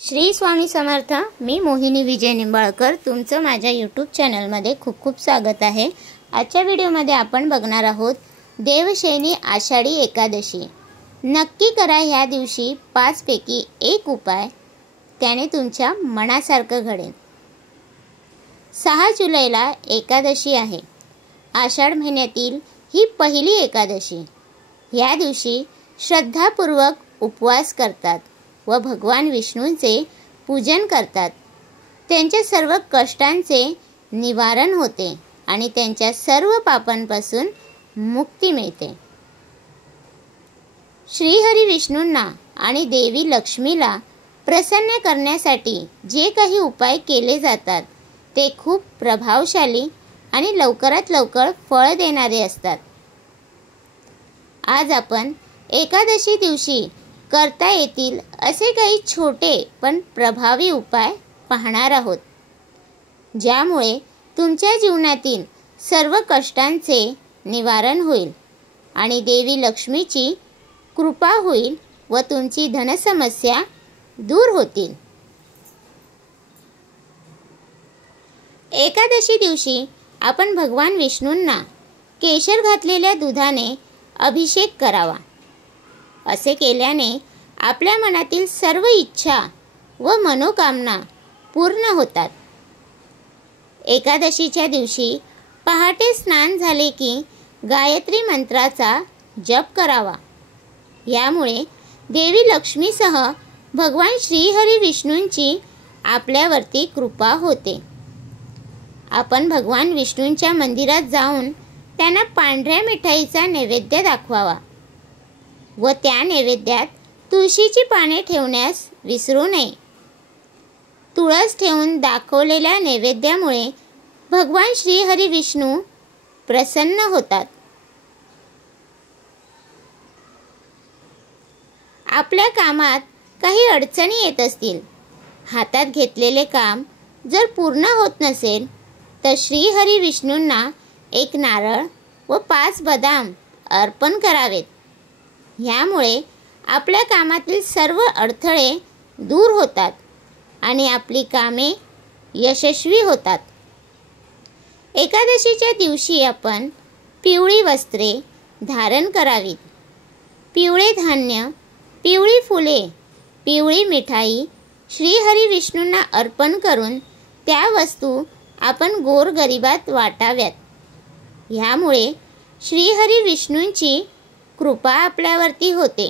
श्री स्वामी समर्थ। मी मोहिनी विजय निंबाळकर तुमचं माझ्या यूट्यूब चॅनलमध्ये खूप खूप स्वागत आहे। आजच्या व्हिडिओमध्ये आपण बघणार आहोत देवशयनी आषाढी एकादशी। नक्की करा ह्या दिवशी 5 पैकी एक उपाय, त्याने तुमच्या मनासारखं घडेल। 6 जुलैला एकादशी आहे। आषाढ महिन्यातील ही पहिली एकादशी। या दिवशी श्रद्धापूर्वक उपवास करतात व भगवान विष्णूंचे पूजन करतात। त्यांच्या सर्व कष्टांचे निवारण होते आणि त्यांच्या सर्व पापांपासून मुक्ती मिळते। श्रीहरी विष्णूंना आणि देवी लक्ष्मीला प्रसन्न करण्यासाठी जे काही उपाय केले जातात ते खूप प्रभावशाली आणि लवकरात लवकर फळ देणारे असतात। आज आपण एकादशी दिवशी करता येतील असे काही छोटे पण प्रभावी उपाय पाहणार आहोत, ज्यामुळे तुमच्या जीवनातील सर्व कष्टांचे निवारण होईल आणि देवी लक्ष्मीची कृपा होईल व तुमची धनसमस्या दूर होतील। एकादशी दिवशी आपण भगवान विष्णूंना केशर घातलेल्या दुधाने अभिषेक करावा। असे केल्याने आपल्या मनातील सर्व इच्छा व मनोकामना पूर्ण होतात। एकादशीच्या दिवशी पहाटे स्नान झाले की गायत्री मंत्राचा जप करावा। यामुळे देवी लक्ष्मीसह भगवान श्रीहरी विष्णूंची आपल्यावरती कृपा होते। आपण भगवान विष्णूंच्या मंदिरात जाऊन त्यांना पांढऱ्या मिठाईचा नैवेद्य दाखवावा व त्या नैवेद्यात तुळशीची पाने ठेवण्यास विसरू नये। तुळस ठेवून दाखवलेल्या नैवेद्यामुळे भगवान श्रीहरी विष्णू प्रसन्न होतात। आपल्या कामात काही अडचणी येत असतील, हातात घेतलेले काम जर पूर्ण होत नसेल तर श्रीहरी विष्णूंना एक नारळ व 5 बदाम अर्पण करावेत। ह्यामुळे आपल्या कामातील सर्व अडथळे दूर होतात आणि आपली कामे यशस्वी होतात। एकादशीच्या दिवशी आपण पिवळी वस्त्रे धारण करावीत। पिवळे धान्य, पिवळी फुले, पिवळी मिठाई श्रीहरी विष्णूंना अर्पण करून त्या वस्तू आपण गोरगरिबात वाटाव्यात। ह्यामुळे श्रीहरी विष्णूंची कृपा आपल्यावरती होते।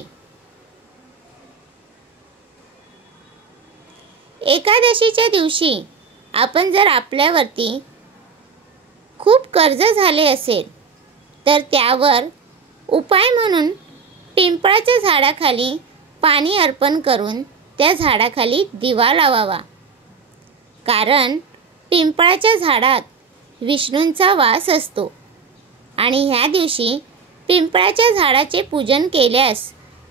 एकादशीच्या दिवशी आपण जर आपल्यावरती खूप कर्ज झाले असेल तर त्यावर उपाय म्हणून पिंपळाच्या झाडाखाली पाणी अर्पण करून त्या झाडाखाली दिवा लावावा। कारण पिंपळाच्या झाडात विष्णूंचा वास असतो आणि ह्या दिवशी पिंपळाच्या झाडाचे पूजन केल्यास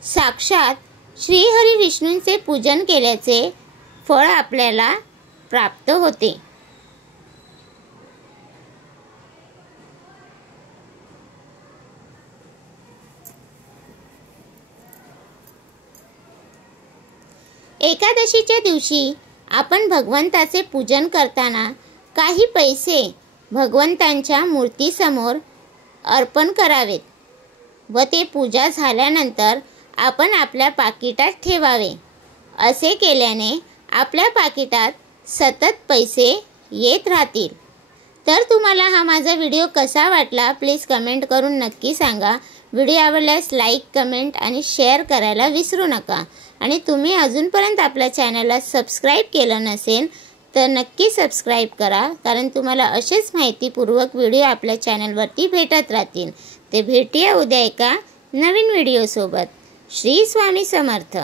साक्षात श्रीहरी विष्णूंचे पूजन केल्याचे फळ आपल्याला प्राप्त होते। एकादशीच्या दिवशी आपण भगवंताचे पूजन करताना काही पैसे भगवंतांच्या मूर्तीसमोर अर्पण करावेत व ते पूजा झाल्यानंतर आपण आपल्या पाकिटात ठेवावे। असे केल्याने आपल्या पाकिटात सतत पैसे येत राहतील। तर तुम्हाला हा माझा व्हिडिओ कसा वाटला प्लीज कमेंट करून नक्की सांगा। व्हिडिओ आवडल्यास लाईक, कमेंट आणि शेअर करायला विसरू नका। आणि तुम्ही अजूनपर्यंत आपल्या चॅनलला सबस्क्राईब केलं नसेल तर नक्की सबस्क्राईब करा, कारण तुम्हाला असेच माहितीपूर्वक व्हिडिओ आपल्या चॅनलवरती भेटत राहतील। ते भेटूया उद्या एका नवीन व्हिडिओसोबत। श्री स्वामी समर्थ।